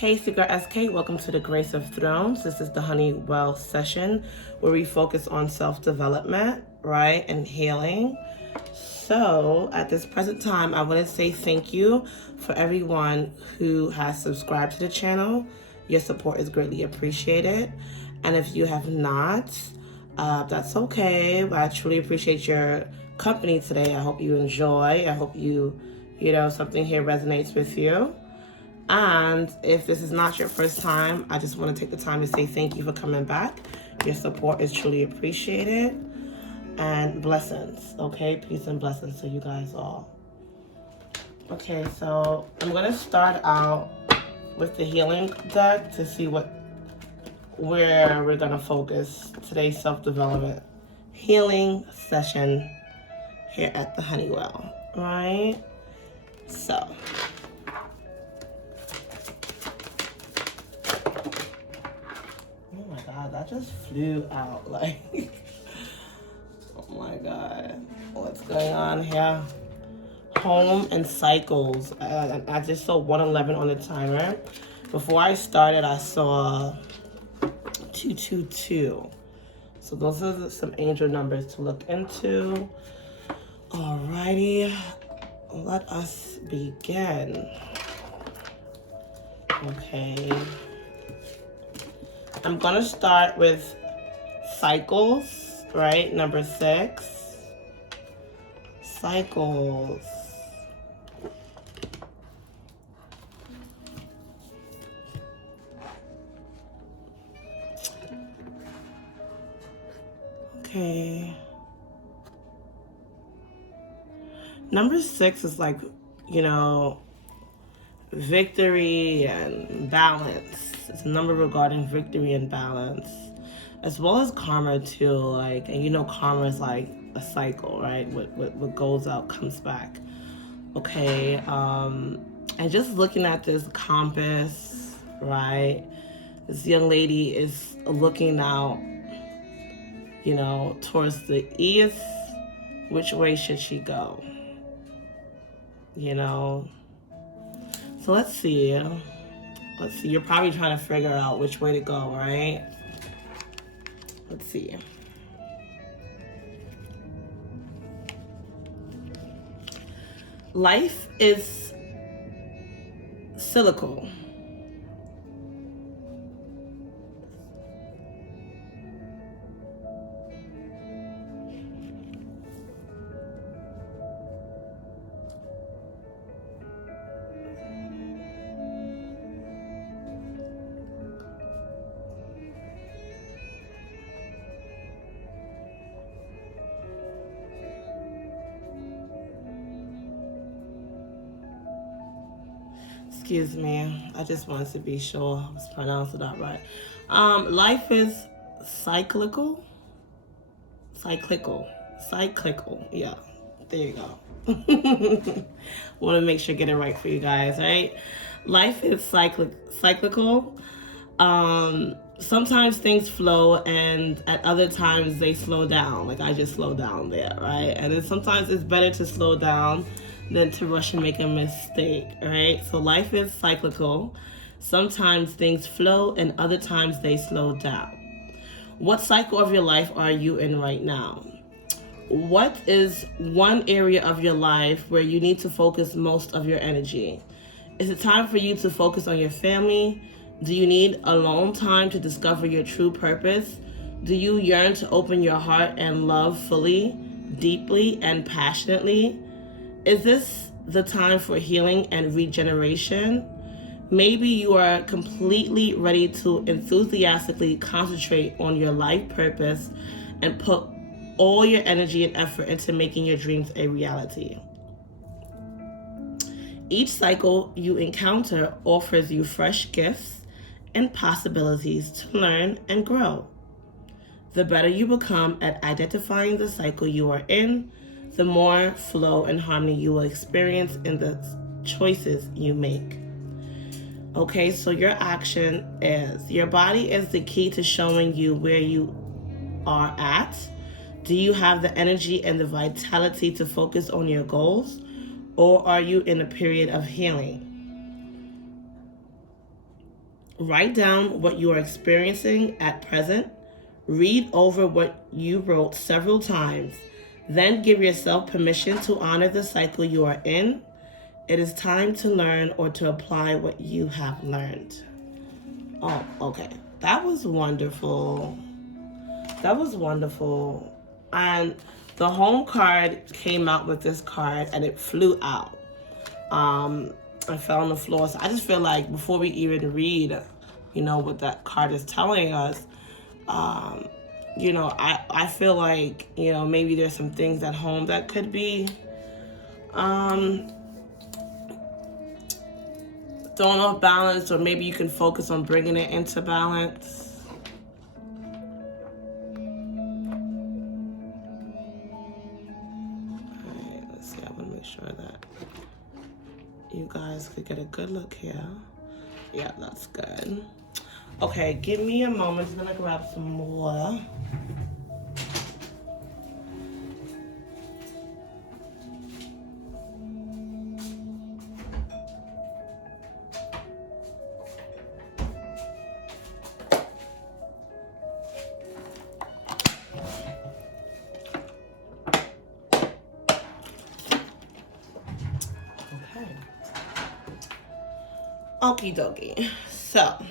Hey, Secret SK, welcome to the Grace of Thrones. This is the HoneyWell session where we focus on self-development, right, and healing. So at this present time, I want to say thank you for everyone who has subscribed to the channel. Your support is greatly appreciated. And if you have not, that's okay. But I truly appreciate your company today. I hope you enjoy. I hope something here resonates with you. And if this is not your first time, I just want to take the time to say thank you for coming back. Your support is truly appreciated. And blessings, okay? Peace and blessings to you guys all. Okay, so I'm going to start out with the healing deck to see where we're going to focus today's self-development healing session here at the HoneyWell, right? So that just flew out, like, oh my God, what's going on here? Home and cycles. I just saw 111 on the timer. Before I started, I saw 222. So those are some angel numbers to look into. Alrighty, let us begin. Okay. I'm gonna start with cycles, right? Number 6. Cycles. Okay. Number 6 is like, victory and balance. It's a number regarding victory and balance, as well as karma too. Like, and karma is like a cycle, right? What goes out comes back. Okay. And just looking at this compass, right? This young lady is looking out, towards the east. Which way should she go? So let's see. You're probably trying to figure out which way to go, right? Let's see. Life is cyclical. Excuse me, I just wanted to be sure I was pronouncing that right. Life is cyclical. Yeah, there you go. Want to make sure I get it right for you guys, right? Life is cyclical. Sometimes things flow, and at other times they slow down. Like I just slowed down there, right? And then sometimes it's better to slow down than to rush and make a mistake, right? So life is cyclical. Sometimes things flow and other times they slow down. What cycle of your life are you in right now? What is one area of your life where you need to focus most of your energy? Is it time for you to focus on your family? Do you need alone time to discover your true purpose? Do you yearn to open your heart and love fully, deeply, and passionately? Is this the time for healing and regeneration? Maybe you are completely ready to enthusiastically concentrate on your life purpose and put all your energy and effort into making your dreams a reality. Each cycle you encounter offers you fresh gifts and possibilities to learn and grow. The better you become at identifying the cycle you are in, the more flow and harmony you will experience in the choices you make. Okay, so your action is, your body is the key to showing you where you are at. Do you have the energy and the vitality to focus on your goals, or are you in a period of healing? Write down what you are experiencing at present. Read over what you wrote several times. Then give yourself permission to honor the cycle you are in. It is time to learn or to apply what you have learned. Oh, okay. That was wonderful. That was wonderful. And the home card came out with this card and it flew out. I fell on the floor. So I just feel like before we even read, what that card is telling us, I feel like, maybe there's some things at home that could be thrown off balance, or maybe you can focus on bringing it into balance. All right, let's see. I want to make sure that you guys could get a good look here. Yeah, that's good. Okay, give me a moment. I'm gonna grab some water. Okie dokie. So,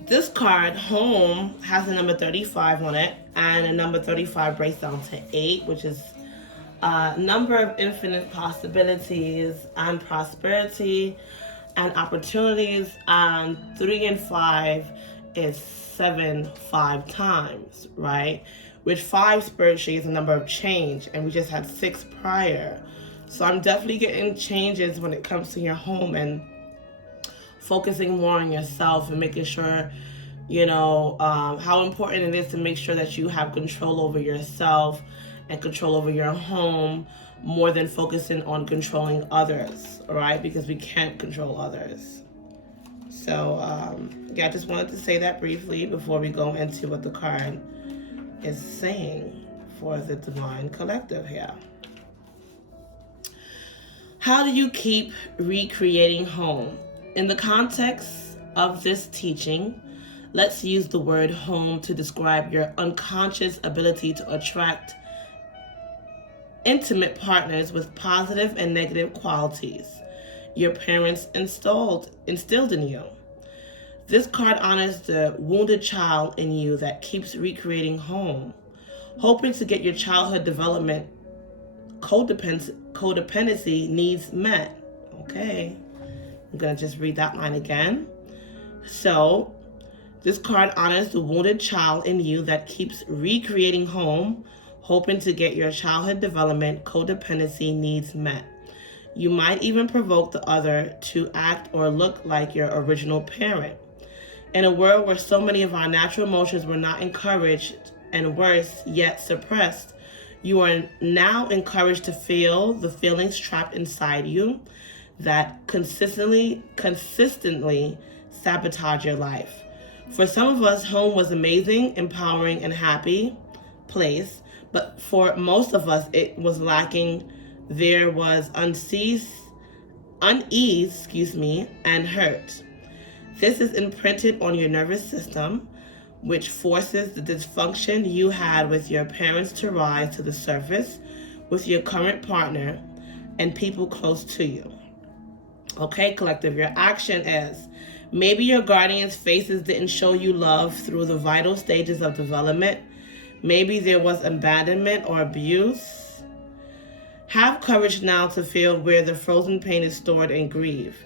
this card, home, has the number 35 on it, and the number 35 breaks down to 8, which is a number of infinite possibilities and prosperity and opportunities, and 3 and 5 is 7 5 times, right? Which 5 spiritually is a number of change, and we just had 6 prior. So I'm definitely getting changes when it comes to your home and focusing more on yourself and making sure, how important it is to make sure that you have control over yourself and control over your home more than focusing on controlling others, all right? Because we can't control others. So, I just wanted to say that briefly before we go into what the card is saying for the Divine Collective here. How do you keep recreating home? In the context of this teaching, let's use the word home to describe your unconscious ability to attract intimate partners with positive and negative qualities your parents instilled in you. This card honors the wounded child in you that keeps recreating home, hoping to get your childhood development codependency needs met. Okay, I'm going to just read that line again. So, this card honors the wounded child in you that keeps recreating home, hoping to get your childhood development codependency needs met. You might even provoke the other to act or look like your original parent. In a world where so many of our natural emotions were not encouraged and worse, yet suppressed, you are now encouraged to feel the feelings trapped inside you that consistently sabotage your life. For some of us, home was amazing, empowering, and happy place, but for most of us, it was lacking. There was unease, and hurt. This is imprinted on your nervous system, which forces the dysfunction you had with your parents to rise to the surface with your current partner and people close to you. Okay, collective, your action is, maybe your guardian's faces didn't show you love through the vital stages of development. Maybe there was abandonment or abuse. Have courage now to feel where the frozen pain is stored and grieve.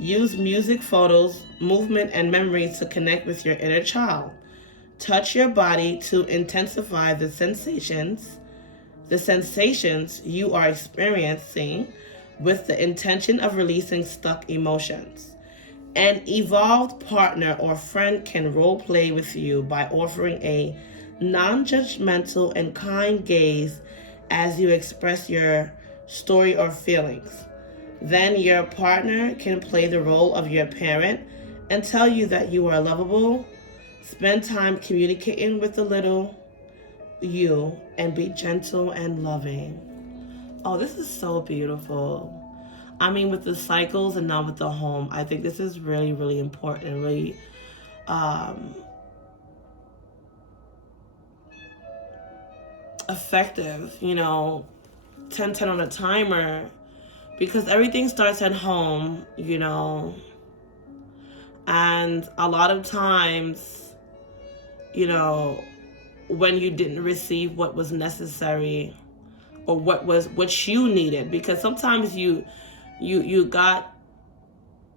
Use music, photos, movement, and memories to connect with your inner child. Touch your body to intensify the sensations you are experiencing with the intention of releasing stuck emotions. An evolved partner or friend can role play with you by offering a non-judgmental and kind gaze as you express your story or feelings. Then your partner can play the role of your parent and tell you that you are lovable. Spend time communicating with the little you and be gentle and loving. Oh, this is so beautiful. I mean, with the cycles and now with the home, I think this is really, really important and really effective, you know, 10-10 on a timer, because everything starts at home, you know, and a lot of times, you know, when you didn't receive what was necessary or what you needed, because sometimes you got,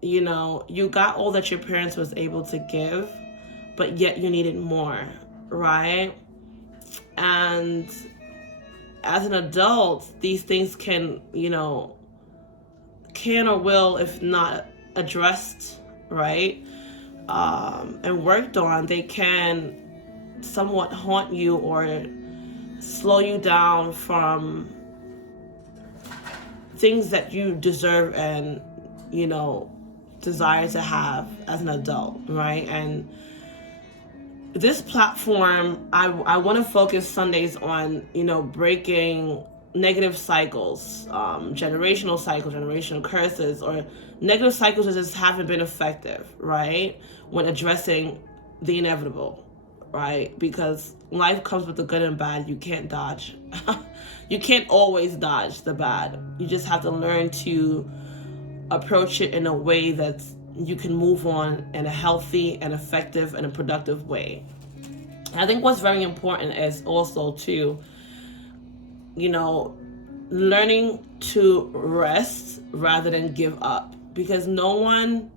you know, you got all that your parents was able to give, but yet you needed more, right? And as an adult, these things can, you know, can or will, if not addressed, right, and worked on, they can somewhat haunt you or slow you down from things that you deserve and, you know, desire to have as an adult, right? And this platform, I want to focus Sundays on, you know, breaking negative cycles, generational curses, or negative cycles that just haven't been effective, right? When addressing the inevitable, right? Because life comes with the good and bad. You can't dodge. You can't always dodge the bad. You just have to learn to approach it in a way that you can move on in a healthy and effective and a productive way. And I think what's very important is also to, you know, learning to rest rather than give up, because no one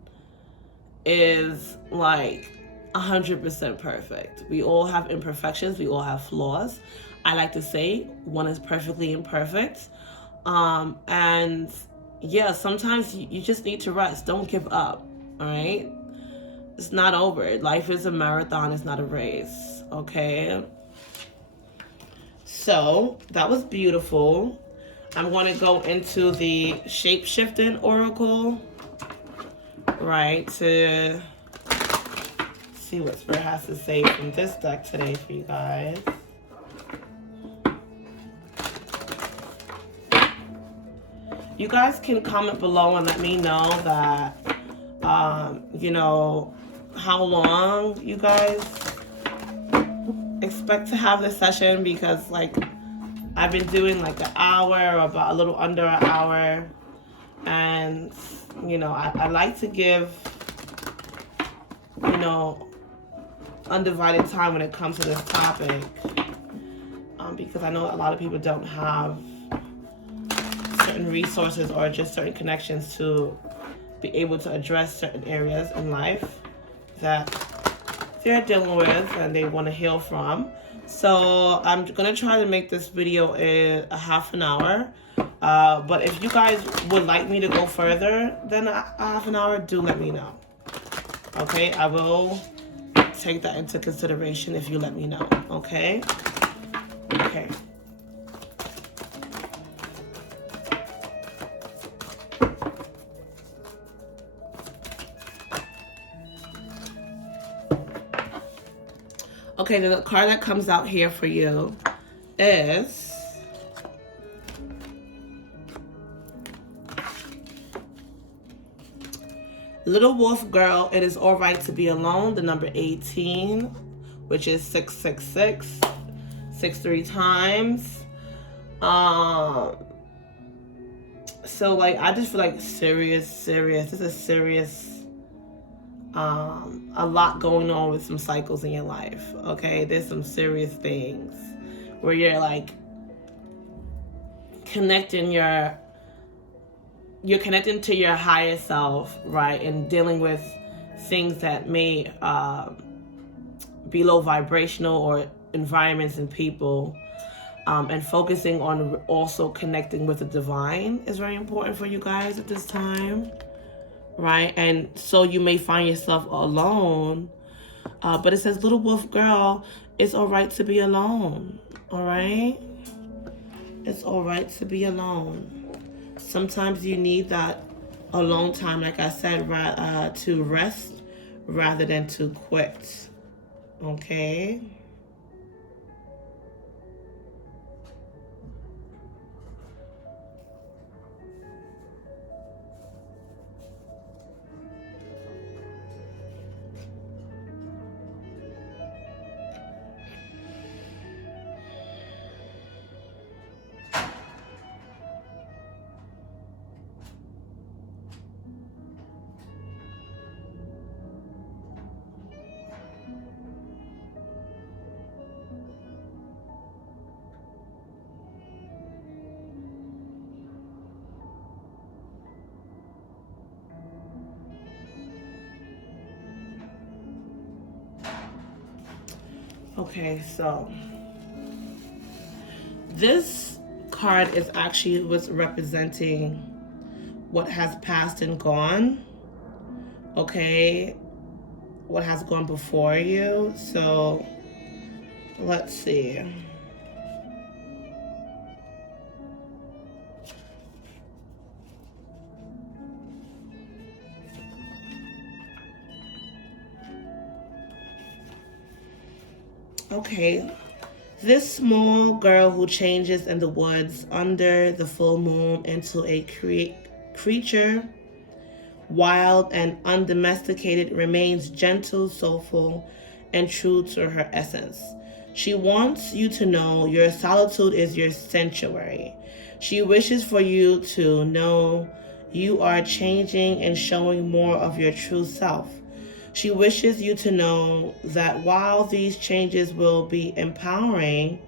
is like 100% perfect. We all have imperfections. We all have flaws. I like to say one is perfectly imperfect. And yeah, sometimes you just need to rest. Don't give up. All right. It's not over. Life is a marathon. It's not a race. Okay. So that was beautiful. I'm going to go into the shape-shifting oracle, right, to see what Spirit has to say from this deck today for you guys. You guys can comment below and let me know that, you know, how long you guys expect to have this session, because like I've been doing like an hour or about a little under an hour, and you know, I like to give, you know, undivided time when it comes to this topic, because I know a lot of people don't have certain resources or just certain connections to be able to address certain areas in life that they're dealing with and they want to heal from. So I'm gonna try to make this video in a half an hour, but if you guys would like me to go further than a half an hour, do let me know. Okay, I will take that into consideration if you let me know. Okay. Okay, the card that comes out here for you is Little Wolf Girl. It is all right to be alone. The number 18, which is 666, 63 times. So like I just feel like serious. This is serious. A lot going on with some cycles in your life. Okay, there's some serious things where you're like connecting to your higher self, right, and dealing with things that may be low vibrational or environments and people, and focusing on also connecting with the divine is very important for you guys at this time. Right, and so you may find yourself alone, but it says, Little Wolf Girl, it's all right to be alone. All right, it's all right to be alone. Sometimes you need that alone time, like I said, to rest rather than to quit. Okay. Okay, so this card is actually what's representing what has passed and gone. Okay, what has gone before you. So let's see. Okay, this small girl who changes in the woods under the full moon into a creature, wild and undomesticated, remains gentle, soulful, and true to her essence. She wants you to know your solitude is your sanctuary. She wishes for you to know you are changing and showing more of your true self. She wishes you to know that while these changes will be empowering,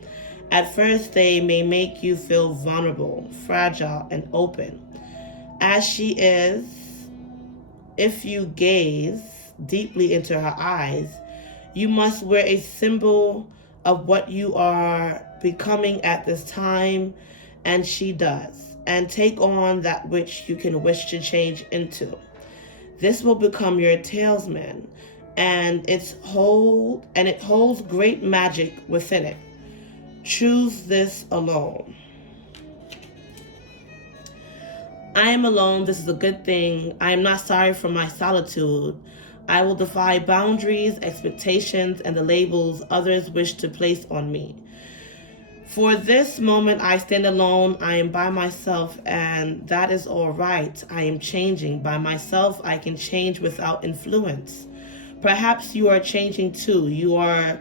at first they may make you feel vulnerable, fragile, and open. As she is, if you gaze deeply into her eyes, you must wear a symbol of what you are becoming at this time, and she does, and take on that which you can wish to change into. This will become your talisman, and it holds great magic within it. Choose this alone. I am alone. This is a good thing. I am not sorry for my solitude. I will defy boundaries, expectations, and the labels others wish to place on me. For this moment, I stand alone. I am by myself, and that is all right. I am changing. By myself, I can change without influence. Perhaps you are changing too. You are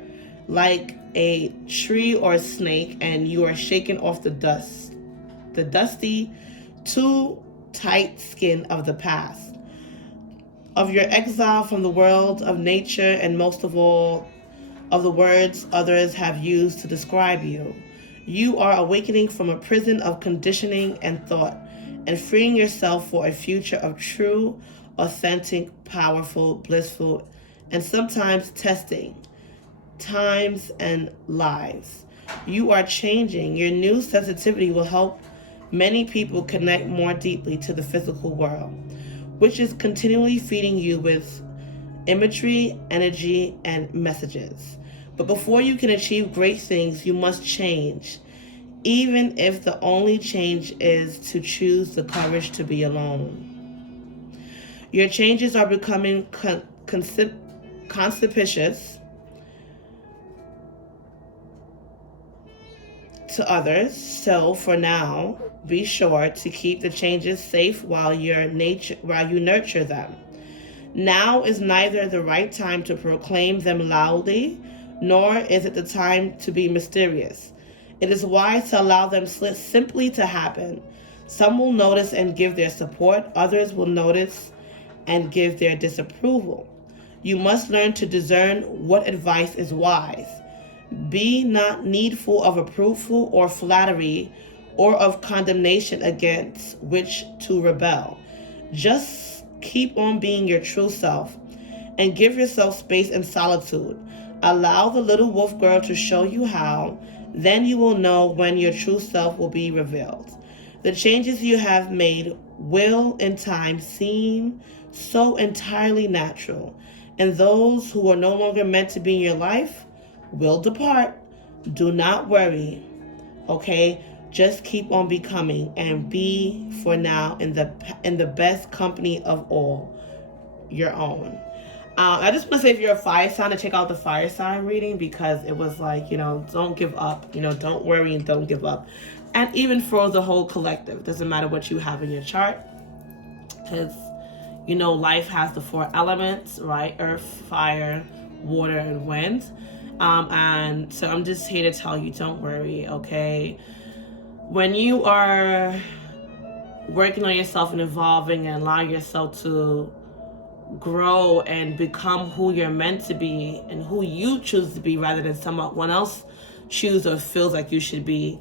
like a tree or a snake, and you are shaking off the dusty, too tight skin of the past, of your exile from the world of nature, and most of all, of the words others have used to describe you. You are awakening from a prison of conditioning and thought, and freeing yourself for a future of true, authentic, powerful, blissful, and sometimes testing times and lives. You are changing. Your new sensitivity will help many people connect more deeply to the physical world, which is continually feeding you with imagery, energy, and messages. But before you can achieve great things, you must change, even if the only change is to choose the courage to be alone. Your changes are becoming conspicuous to others, so for now, be sure to keep the changes safe while you nurture them. Now is neither the right time to proclaim them loudly, nor is it the time to be mysterious. It is wise to allow them simply to happen. Some will notice and give their support, others will notice and give their disapproval. You must learn to discern what advice is wise. Be not needful of approval or flattery or of condemnation against which to rebel. Just keep on being your true self and give yourself space and solitude. Allow the little wolf girl to show you how. Then you will know when your true self will be revealed. The changes you have made will in time seem so entirely natural, and those who are no longer meant to be in your life will depart. Do not worry, okay? Just keep on becoming and be for now in the best company of all, your own. I just want to say, if you're a fire sign, to check out the fire sign reading, because it was like, don't give up, don't worry and don't give up. And even for the whole collective, doesn't matter what you have in your chart, because, life has the 4 elements, right? Earth, fire, water, and wind. And so I'm just here to tell you, don't worry, okay? When you are working on yourself and evolving and allowing yourself to grow and become who you're meant to be and who you choose to be, rather than someone else choose or feels like you should be,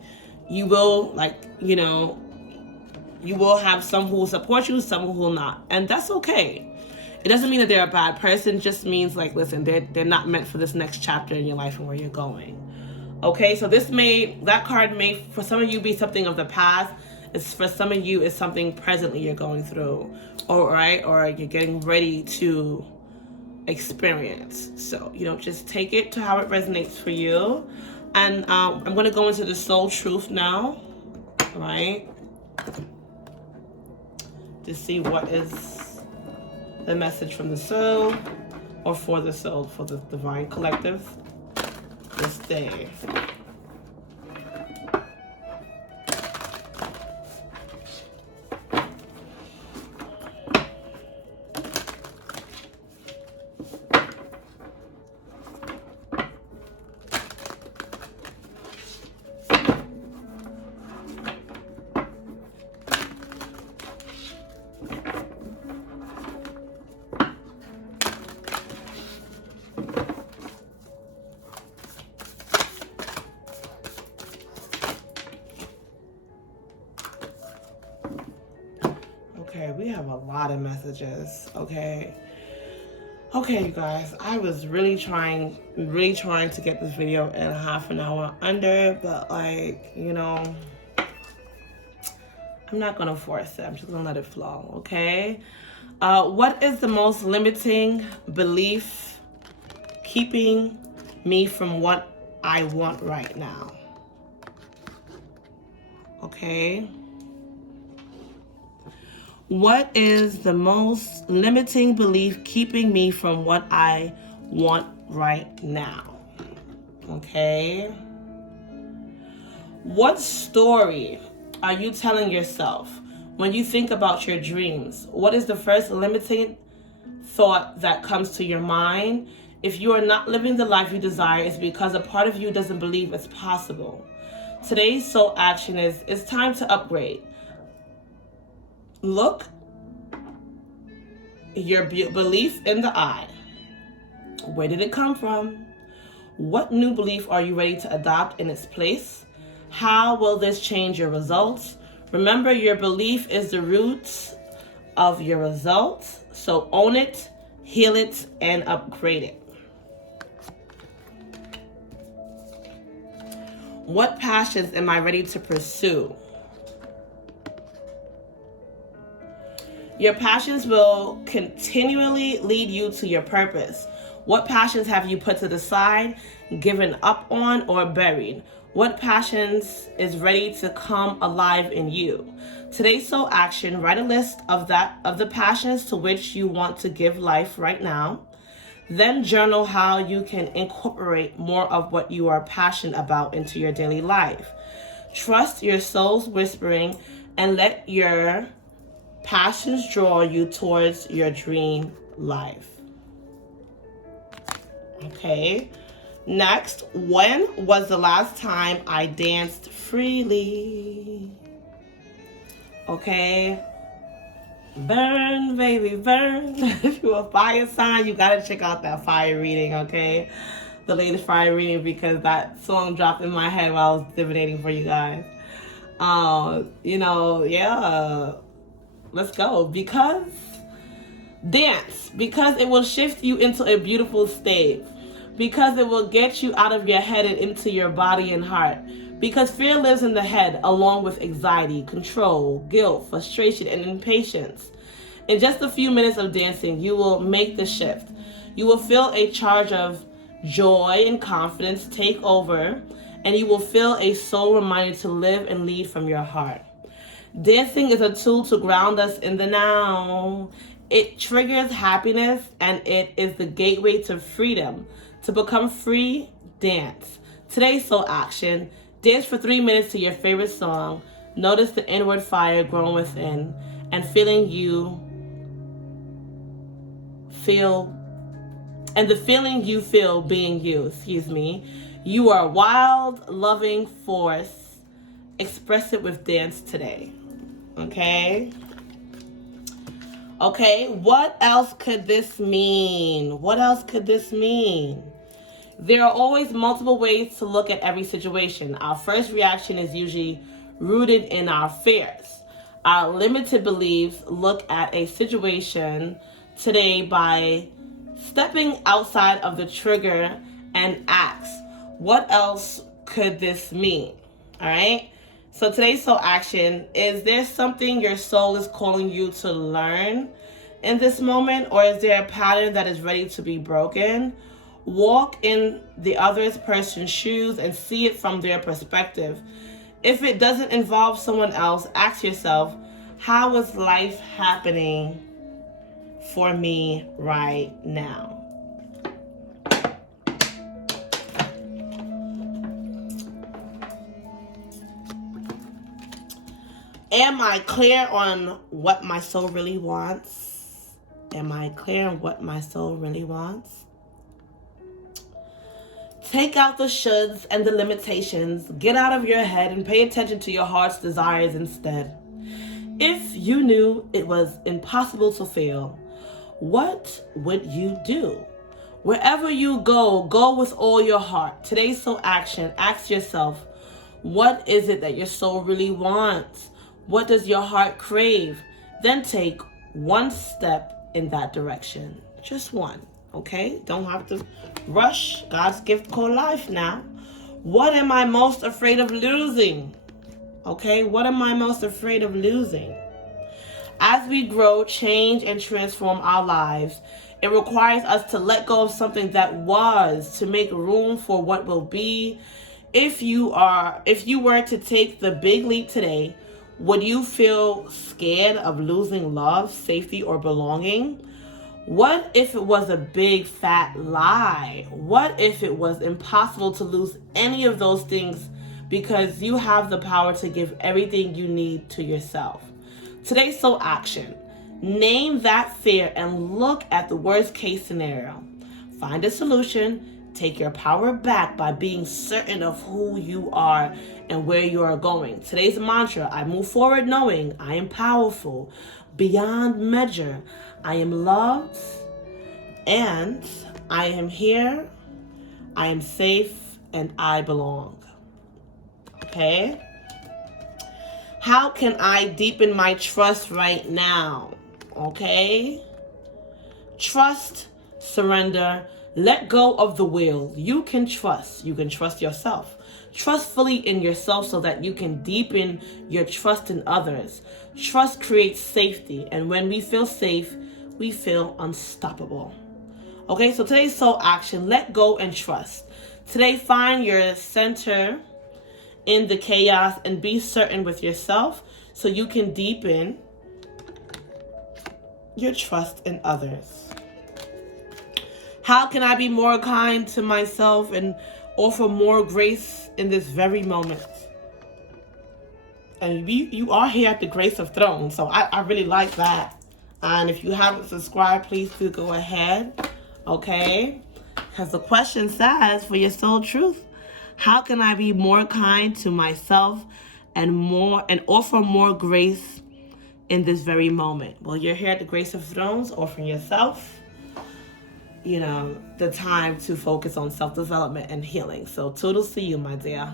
you will, you will have some who will support you, some who will not. And that's okay. It doesn't mean that they're a bad person. It just means like, listen, they're not meant for this next chapter in your life and where you're going. Okay, so that card may, for some of you, be something of the past. It's for some of you, it's something presently you're going through, or you're getting ready to experience. So, just take it to how it resonates for you. And I'm going to go into the soul truth now, right? To see what is the message from the soul, or for the soul, for the divine collective this day. Okay, we have a lot of messages. Okay, you guys, I was really trying to get this video in half an hour under, but like, I'm not gonna force it. I'm just gonna let it flow. Okay, what is the most limiting belief keeping me from what I want right now? Okay. What is the most limiting belief keeping me from what I want right now? Okay. What story are you telling yourself when you think about your dreams? What is the first limiting thought that comes to your mind? If you are not living the life you desire, it's because a part of you doesn't believe it's possible. Today's soul action is, it's time to upgrade. Look your belief in the eye. Where did it come from? What new belief are you ready to adopt in its place? How will this change your results? Remember, your belief is the roots of your results. So own it, heal it, and upgrade it. What passions am I ready to pursue? Your passions will continually lead you to your purpose. What passions have you put to the side, given up on, or buried? What passions is ready to come alive in you? Today's soul action, write a list of the passions to which you want to give life right now. Then journal how you can incorporate more of what you are passionate about into your daily life. Trust your soul's whispering and let your passions draw you towards your dream life. Okay. Next, when was the last time I danced freely? Okay. Burn, baby, burn. If you're a fire sign, you gotta check out that fire reading, okay? The latest fire reading, because that song dropped in my head while I was divinating for you guys. Yeah. Let's go. Because it will shift you into a beautiful state. Because it will get you out of your head and into your body and heart. Because fear lives in the head, along with anxiety, control, guilt, frustration, and impatience. In just a few minutes of dancing, you will make the shift. You will feel a charge of joy and confidence take over, and you will feel a soul reminder to live and lead from your heart. Dancing is a tool to ground us in the now. It triggers happiness, and it is the gateway to freedom. To become free, dance. Today's soul action, dance for 3 minutes to your favorite song. Notice the inward fire growing within and the feeling you feel being you, You are a wild, loving force. Express it with dance today. Okay, what else could this mean? There are always multiple ways to look at every situation. Our first reaction is usually rooted in our fears. Our limited beliefs look at a situation today by stepping outside of the trigger and ask, what else could this mean? All right. So today's soul action, is there something your soul is calling you to learn in this moment, or is there a pattern that is ready to be broken? Walk in the other person's shoes and see it from their perspective. If it doesn't involve someone else, ask yourself, how is life happening for me right now? Am I clear on what my soul really wants? Am I clear on what my soul really wants? Take out the shoulds and the limitations. Get out of your head and pay attention to your heart's desires instead. If you knew it was impossible to fail, what would you do? Wherever you go, go with all your heart. Today's soul action, ask yourself, what is it that your soul really wants? What does your heart crave? Then take one step in that direction. Just one, okay? Don't have to rush. God's gift called life now. What am I most afraid of losing? Okay, what am I most afraid of losing? As we grow, change, and transform our lives, it requires us to let go of something that was to make room for what will be. If you were to take the big leap today, would you feel scared of losing love, safety, or belonging? What if it was a big fat lie? What if it was impossible to lose any of those things because you have the power to give everything you need to yourself? Today's soul action. Name that fear and look at the worst case scenario. Find a solution. Take your power back by being certain of who you are and where you are going. Today's mantra, I move forward knowing I am powerful, beyond measure. I am loved, and I am here, I am safe, and I belong. Okay? How can I deepen my trust right now? Okay? Trust, surrender, let go of the will. You can trust. You can trust yourself. Trust fully in yourself so that you can deepen your trust in others. Trust creates safety, and when we feel safe, we feel unstoppable. Okay, so today's soul action, let go and trust. Today, find your center in the chaos and be certain with yourself so you can deepen your trust in others. How can I be more kind to myself and offer more grace in this very moment? And you are here at the Grace of Thrones, so I really like that. And if you haven't subscribed, please do go ahead, okay? Because the question says, for your soul truth, how can I be more kind to myself and offer more grace in this very moment? Well, you're here at the Grace of Thrones, offering yourself, the time to focus on self-development and healing. So toodles to you, my dear.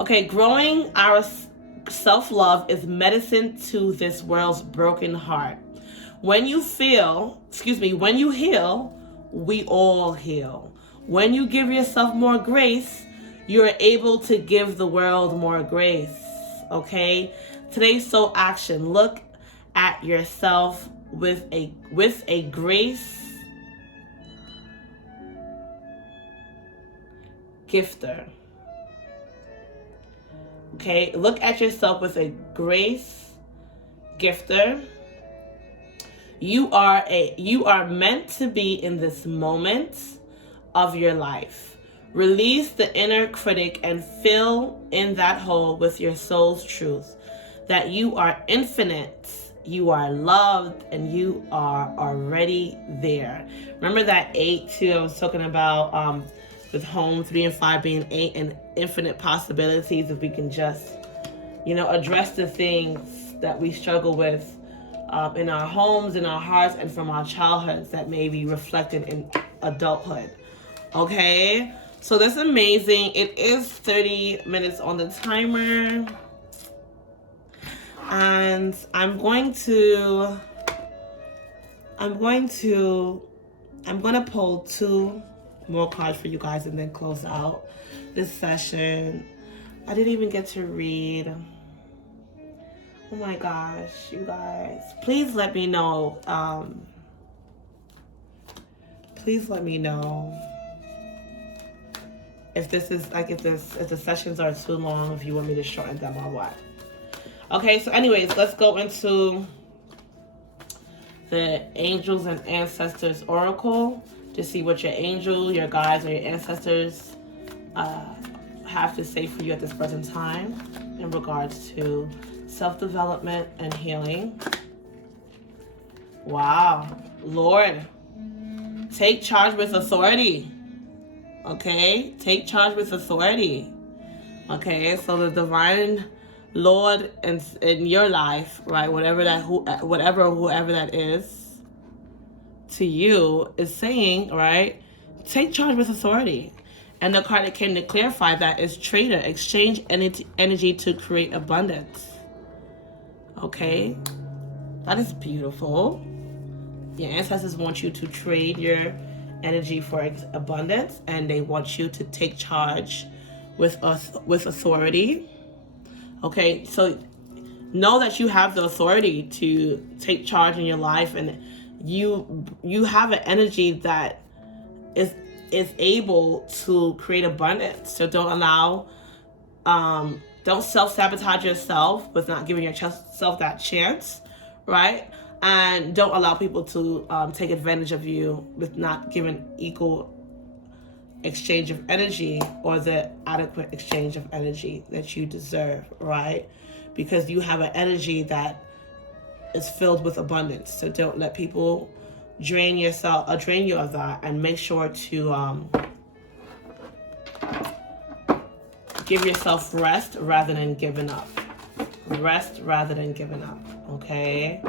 Okay, growing our self-love is medicine to this world's broken heart. When you heal, we all heal. When you give yourself more grace, you're able to give the world more grace. Okay? Today's soul action, look at yourself with a grace gifter. Okay, look at yourself with a grace gifter. You are meant to be in this moment of your life. Release the inner critic and fill in that hole with your soul's truth. That you are infinite, you are loved, and you are already there. Remember that 8 too I was talking about with home 3 and 5 being 8 and infinite possibilities if we can just, address the things that we struggle with in our homes, in our hearts, and from our childhoods that may be reflected in adulthood. Okay? So that's amazing. It is 30 minutes on the timer. And I'm going to I'm going to pull 2 more cards for you guys and then close out this session. I didn't even get to read. Oh my gosh, you guys. Please let me know. Please let me know if this is like, if the sessions are too long, if you want me to shorten them or what. Okay, so anyways, let's go into the Angels and Ancestors Oracle to see what your angel, your guides, or your ancestors have to say for you at this present time in regards to self-development and healing. Wow. Lord, take charge with authority. Okay? Take charge with authority. Okay? So the divine Lord in your life, right? Whoever that is to you is saying, right? Take charge with authority. And the card that came to clarify that is Trader. Exchange energy to create abundance. Okay? That is beautiful. Your ancestors want you to trade your energy for abundance, and they want you to take charge with authority. Okay, so know that you have the authority to take charge in your life, and you have an energy that is able to create abundance. So don't allow, don't self-sabotage yourself with not giving yourself that chance, right? And don't allow people to take advantage of you with not giving equal exchange of energy or the adequate exchange of energy that you deserve, right? Because you have an energy that is filled with abundance. So don't let people drain you of that, and make sure to give yourself rest rather than giving up. Rest rather than giving up, okay?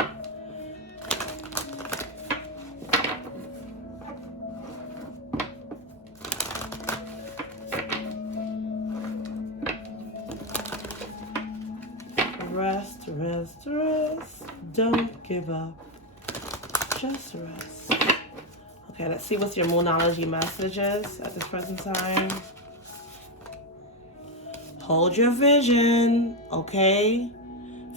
Rest, rest, rest. Don't give up. Just rest. Okay, let's see what's your Moonology messages at this present time. Hold your vision, okay?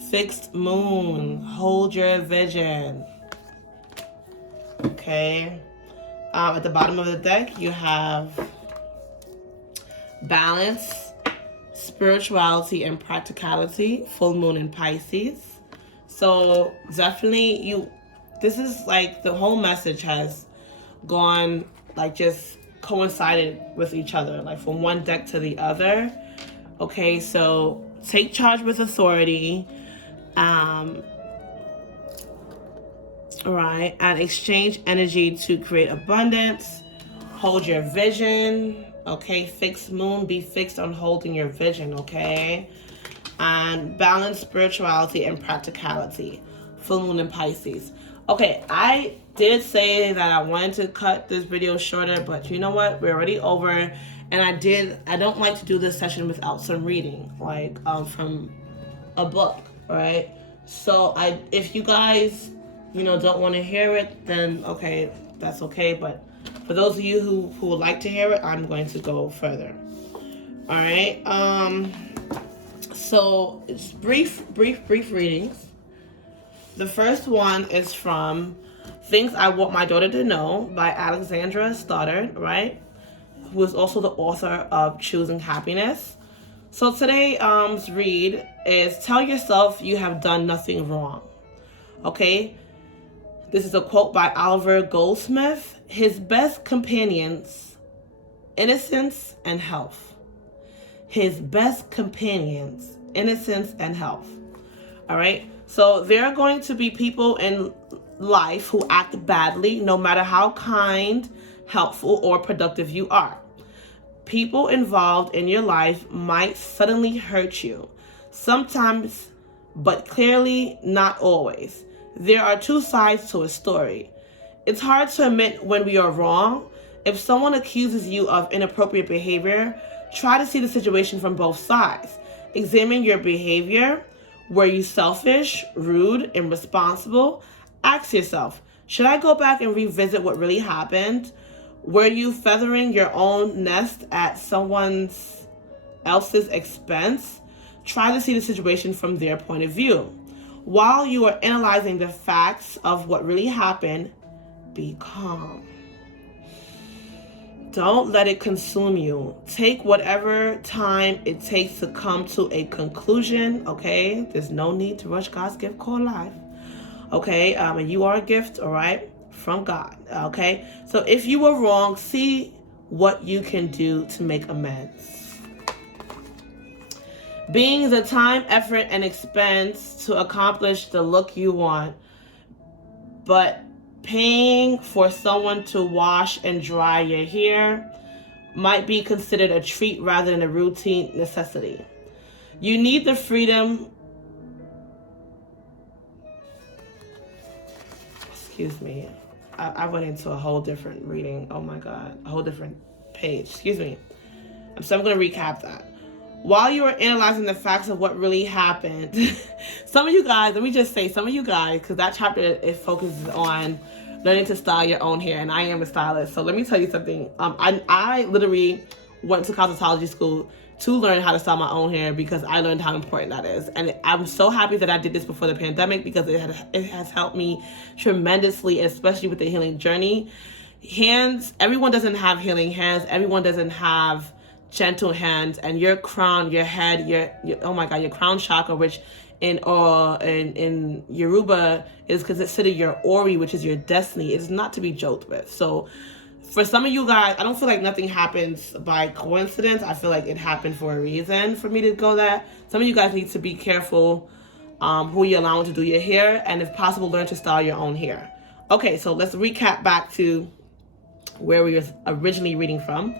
Fixed moon. Hold your vision. Okay. At the bottom of the deck, you have balance, spirituality, and practicality. Full moon in Pisces. So definitely this is like the whole message has gone like just coincided with each other, like from one deck to the other. Okay, so take charge with authority, right, and exchange energy to create abundance. Hold your vision, okay? Fixed moon, be fixed on holding your vision, okay? And balance, spirituality, and practicality. Full moon in Pisces. Okay, I did say that I wanted to cut this video shorter, but you know what? We're already over. And I don't like to do this session without some reading, like from a book, right? So if you guys, don't want to hear it, then okay, that's okay. But for those of you who would like to hear it, I'm going to go further. All right. So it's brief readings. The first one is from Things I Want My Daughter to Know by Alexandra Stoddard, right? Who is also the author of Choosing Happiness. So today's read is Tell Yourself You Have Done Nothing Wrong. Okay? This is a quote by Oliver Goldsmith. His best companions, innocence and health. His best companions, innocence and health. All right? So there are going to be people in life who act badly, no matter how kind, helpful, or productive you are. People involved in your life might suddenly hurt you, sometimes, but clearly not always. There are two sides to a story. It's hard to admit when we are wrong. If someone accuses you of inappropriate behavior, try to see the situation from both sides. Examine your behavior. Were you selfish, rude, irresponsible? Ask yourself, Should I go back and revisit what really happened? Were you feathering your own nest at someone else's expense? Try to see the situation from their point of view. While you are analyzing the facts of what really happened, be calm. Don't let it consume you. Take whatever time it takes to come to a conclusion, okay? There's no need to rush God's gift called life, okay? And you are a gift, all right, from God, okay? So if you were wrong, see what you can do to make amends. Being the time, effort, and expense to accomplish the look you want, but paying for someone to wash and dry your hair might be considered a treat rather than a routine necessity. You need the freedom. Excuse me. I went into a whole different reading. Oh my God. A whole different page. Excuse me. So I'm going to recap that. While you are analyzing the facts of what really happened, some of you guys, let me just say, some of you guys, because that chapter, it focuses on learning to style your own hair, and I am a stylist. So let me tell you something. I literally went to cosmetology school to learn how to style my own hair because I learned how important that is. And I'm so happy that I did this before the pandemic because it has helped me tremendously, especially with the healing journey. Hands, everyone doesn't have healing hands. Everyone doesn't have gentle hands, and your crown, your head, your oh my God, your crown chakra, which in Yoruba is considered your Ori, which is your destiny. It is not to be joked with. So for some of you guys, I don't feel like nothing happens by coincidence. I feel like it happened for a reason for me to go there. Some of you guys need to be careful who you're allowing to do your hair, and if possible, learn to style your own hair. Okay, so let's recap back to where we were originally reading from.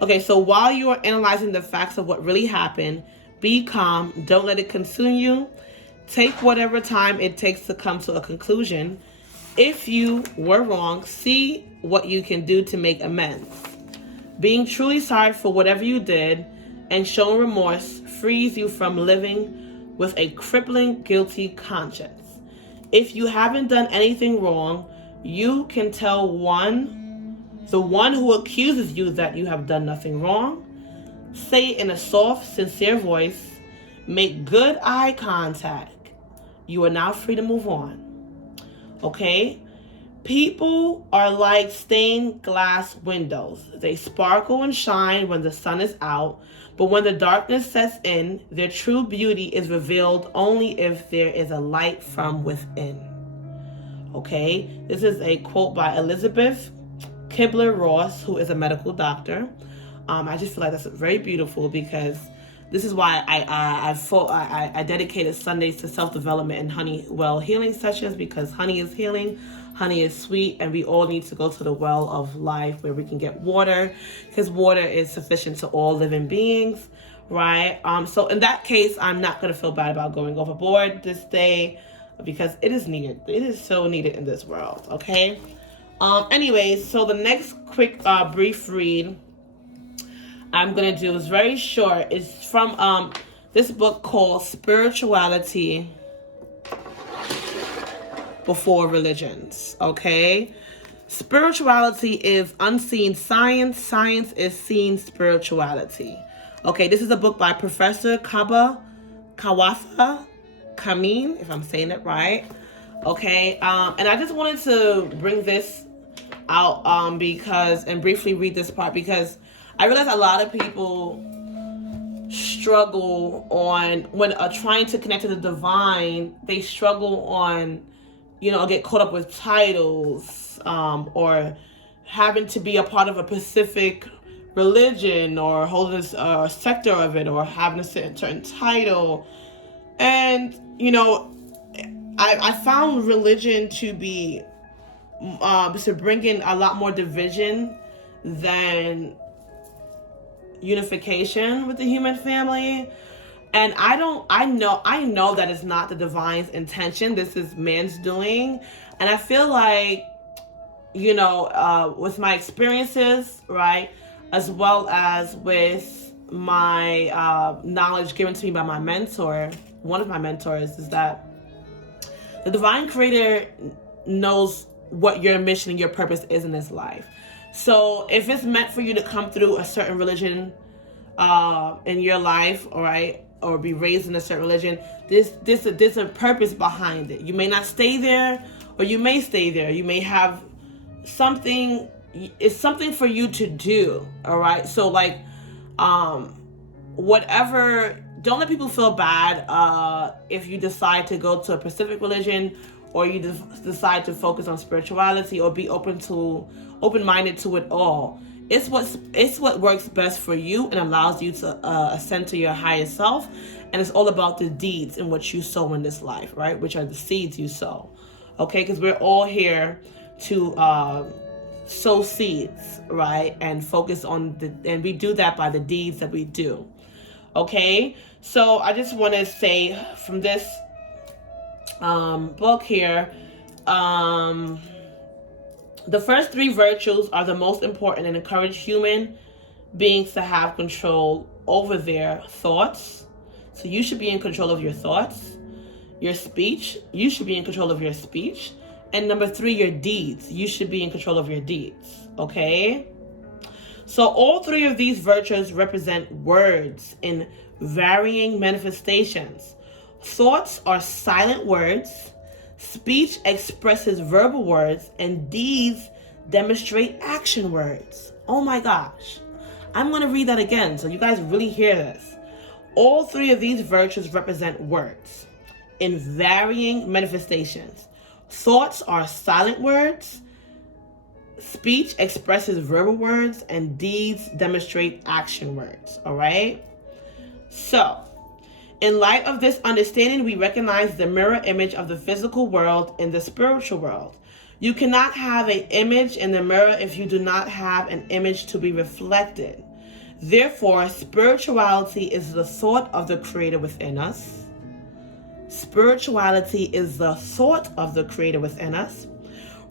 Okay, so while you are analyzing the facts of what really happened, be calm. Don't let it consume you. Take whatever time it takes to come to a conclusion. If you were wrong, see what you can do to make amends. Being truly sorry for whatever you did and showing remorse frees you from living with a crippling, guilty conscience. If you haven't done anything wrong, you can tell the one who accuses you that you have done nothing wrong. Say it in a soft, sincere voice. Make good eye contact. You are now free to move on. Okay? People are like stained glass windows. They sparkle and shine when the sun is out, but when the darkness sets in, their true beauty is revealed only if there is a light from within. Okay? This is a quote by Elizabeth Kubler-Ross, who is a medical doctor. I just feel like that's very beautiful because this is why I dedicated Sundays to self-development and HoneyWell healing sessions, because honey is healing, honey is sweet, and we all need to go to the well of life where we can get water, because water is sufficient to all living beings, right? So in that case, I'm not going to feel bad about going overboard this day because it is needed. It is so needed in this world, okay? Anyways, so the next quick brief read I'm going to do is very short. It's from this book called Spirituality Before Religions, okay? Spirituality is unseen science. Science is seen spirituality. Okay, this is a book by Professor Kawatha Kamin, if I'm saying it right. Okay, and I just wanted to bring this out because, and briefly read this part, because I realize a lot of people struggle on, when trying to connect to the divine, they struggle on, get caught up with titles, or having to be a part of a specific religion, or holding a sector of it, or having a certain title. And, I found religion to be, to bring in a lot more division than unification with the human family. And I know that it's not the divine's intention. This is man's doing. And I feel like, with my experiences, right, as well as with my knowledge given to me by my mentor, one of my mentors, is that the divine creator knows what your mission and your purpose is in this life. So if it's meant for you to come through a certain religion in your life, all right, or be raised in a certain religion, there's a purpose behind it. You may not stay there, or you may stay there. You may have something. It's something for you to do, all right? So like, whatever, don't let people feel bad if you decide to go to a specific religion, or you decide to focus on spirituality, or be open-minded to it all. It's what works best for you and allows you to ascend to your higher self. And it's all about the deeds in what you sow in this life, right? Which are the seeds you sow. Okay, because we're all here to sow seeds, right? And focus on and we do that by the deeds that we do. Okay, so I just want to say from this book here, the first three virtues are the most important and encourage human beings to have control over their thoughts. So you should be in control of your thoughts. Your speech, you should be in control of your speech. And number three, your deeds. You should be in control of your deeds. Okay? So all three of these virtues represent words in varying manifestations. Thoughts are silent words. Speech expresses verbal words, and deeds demonstrate action words. Oh my gosh. I'm going to read that again so you guys really hear this. All three of these virtues represent words in varying manifestations. Thoughts are silent words. Speech expresses verbal words, and deeds demonstrate action words. All right? So, in light of this understanding, we recognize the mirror image of the physical world in the spiritual world. You cannot have an image in the mirror if you do not have an image to be reflected. Therefore, spirituality is the thought of the Creator within us. Spirituality is the thought of the Creator within us.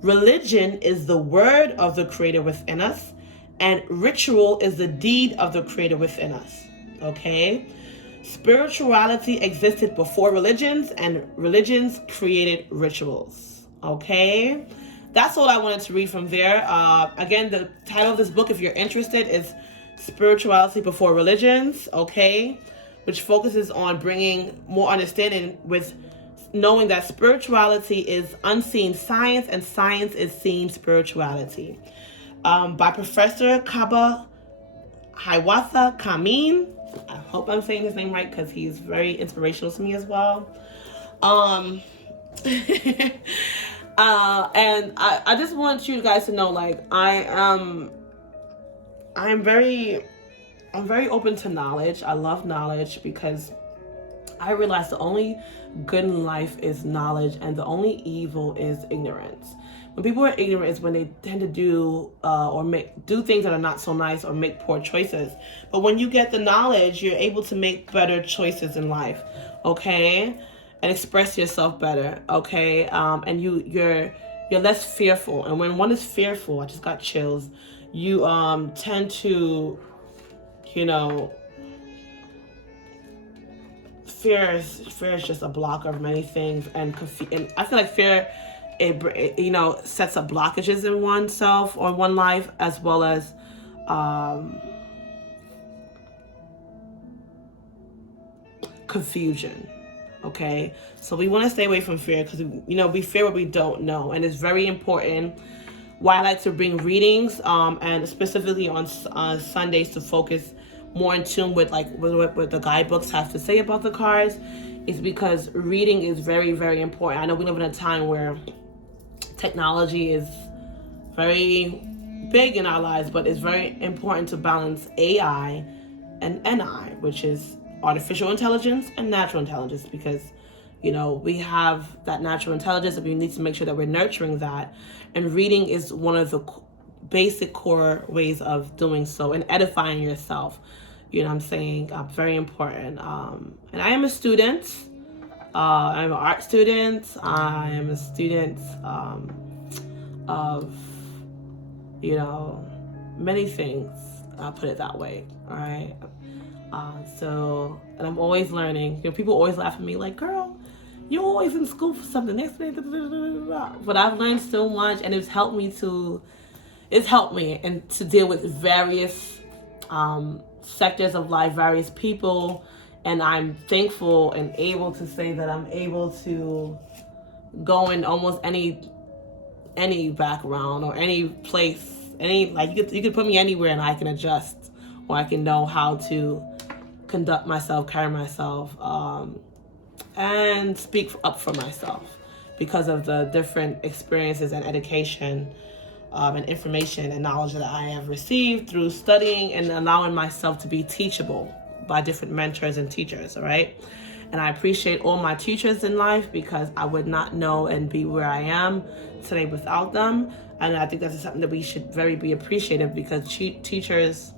Religion is the word of the Creator within us. And ritual is the deed of the Creator within us. Okay? Spirituality existed before religions, and religions created rituals. Okay? That's all I wanted to read from there. Again, the title of this book, if you're interested, is Spirituality Before Religions. Okay? Which focuses on bringing more understanding with knowing that spirituality is unseen science and science is seen spirituality. By Professor Kaba Hiawatha Kamin. I hope I'm saying his name right because he's very inspirational to me as well. And I just want you guys to know, like, I'm very open to knowledge. I love knowledge because I realize the only good in life is knowledge, and the only evil is ignorance. When people are ignorant is when they tend to do do things that are not so nice or make poor choices. But when you get the knowledge, you're able to make better choices in life, okay? And express yourself better, okay? And you're less fearful. And when one is fearful, I just got chills, you tend to, fear is just a blocker of many things, and I feel like fear, it sets up blockages in oneself or one life, as well as confusion. Okay, so we want to stay away from fear because we fear what we don't know, and it's very important. Why I like to bring readings, and specifically on Sundays to focus more in tune with what the guidebooks have to say about the cards, is because reading is very, very important. I know we live in a time where technology is very big in our lives, but it's very important to balance AI and NI, which is artificial intelligence and natural intelligence, because we have that natural intelligence, and we need to make sure that we're nurturing that. And reading is one of the basic core ways of doing so, and edifying yourself. You know what I'm saying? Very important. And I am a student. I'm an art student. I am a student of, many things. I'll put it that way. All right. And I'm always learning. People always laugh at me like, girl, you're always in school for something. Next thing, but I've learned so much, and it's helped me and to deal with various sectors of life, various people, and I'm thankful and able to say that I'm able to go in almost any background or any place, you could put me anywhere and I can adjust, or I can know how to conduct myself, carry myself, and speak up for myself because of the different experiences and education and information and knowledge that I have received through studying and allowing myself to be teachable by different mentors and teachers, all right? And I appreciate all my teachers in life because I would not know and be where I am today without them. And I think that's something that we should be appreciative, because teachers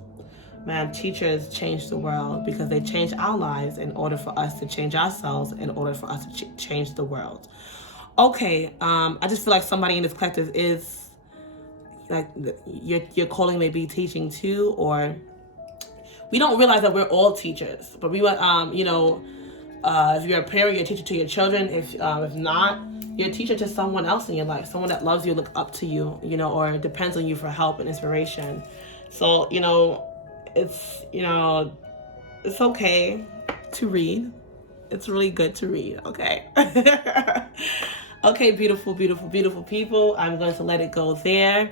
change the world, because they change our lives in order for us to change ourselves, in order for us to change the world. Okay, I just feel like somebody in this collective is like your calling may be teaching too, or we don't realize that we're all teachers, but we want, if you're a parent, you're a teacher to your children. If not, you're a teacher to someone else in your life, someone that loves you, look up to you, or depends on you for help and inspiration. So, it's okay to read. It's really good to read, okay? Okay, beautiful, beautiful, beautiful people. I'm going to let it go there.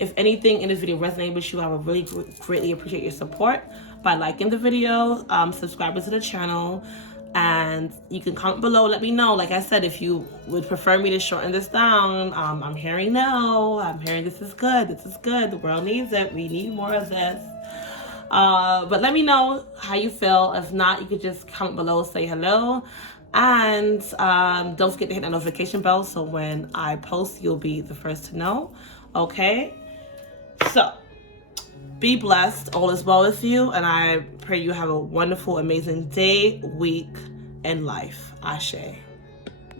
If anything in this video resonated with you, I would really greatly appreciate your support by liking the video, subscribing to the channel, and you can comment below. Let me know, like I said, if you would prefer me to shorten this down. I'm hearing no. I'm hearing this is good. This is good. The world needs it. We need more of this. But let me know how you feel. If not, you could just comment below, say hello. And don't forget to hit that notification bell so when I post, you'll be the first to know. Okay? So, be blessed. All is well with you. And I pray you have a wonderful, amazing day, week, and life. Ashe.